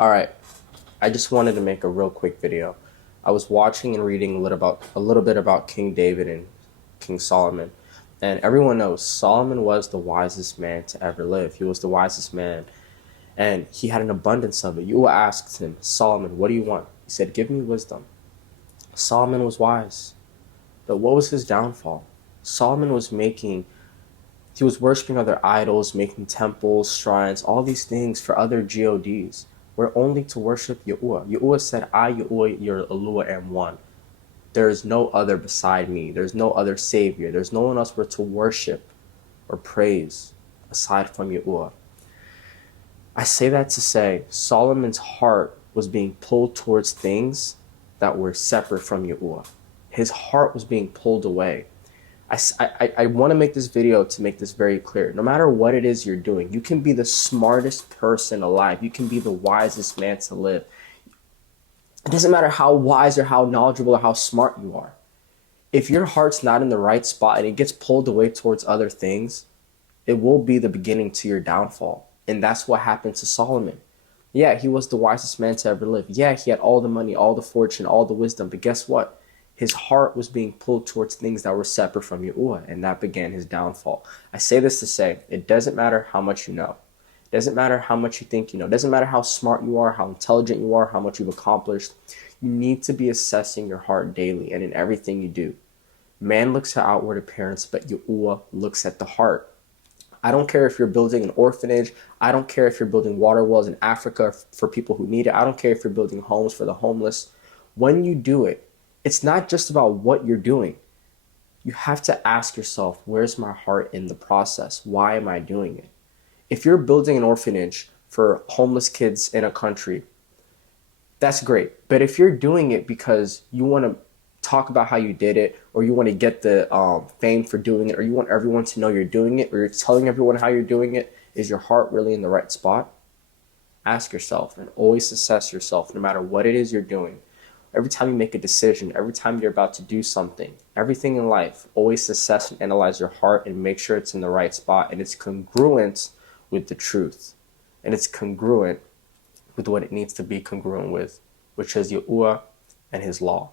Alright, I just wanted to make a real quick video. I was watching and reading a little bit about King David and King Solomon. And everyone knows Solomon was the wisest man to ever live. He was the wisest man, and he had an abundance of it. You asked him, Solomon, what do you want? He said, give me wisdom. Solomon was wise. But what was his downfall? Solomon was he was worshiping other idols, making temples, shrines, all these things for other gods. We're only to worship Yahuwah. Yahuwah said, I, Yahuwah, your Eluah, am one. There is no other beside me. There's no other Savior. There's no one else we're to worship or praise aside from Yahuwah. I say that to say Solomon's heart was being pulled towards things that were separate from Yahuwah. His heart was being pulled away. I want to make this video to make this very clear. No matter what it is you're doing, you can be the smartest person alive. You can be the wisest man to live. It doesn't matter how wise or how knowledgeable or how smart you are. If your heart's not in the right spot and it gets pulled away towards other things, it will be the beginning to your downfall. And that's what happened to Solomon. Yeah, he was the wisest man to ever live. Yeah, he had all the money, all the fortune, all the wisdom. But guess what? His heart was being pulled towards things that were separate from Yahuwah, and that began his downfall. I say this to say, it doesn't matter how much you know. It doesn't matter how much you think you know. It doesn't matter how smart you are, how intelligent you are, how much you've accomplished. You need to be assessing your heart daily and in everything you do. Man looks at outward appearance, but Yahuwah looks at the heart. I don't care if you're building an orphanage. I don't care if you're building water wells in Africa for people who need it. I don't care if you're building homes for the homeless. When you do it, it's not just about what you're doing. You have to ask yourself, where's my heart in the process? Why am I doing it? If you're building an orphanage for homeless kids in a country, that's great. But if you're doing it because you want to talk about how you did it, or you want to get the fame for doing it, or you want everyone to know you're doing it, or you're telling everyone how you're doing it, is your heart really in the right spot? Ask yourself and always assess yourself no matter what it is you're doing. Every time you make a decision, every time you're about to do something, everything in life, always assess and analyze your heart and make sure it's in the right spot and it's congruent with the truth. And it's congruent with what it needs to be congruent with, which is Yahuwah and his law.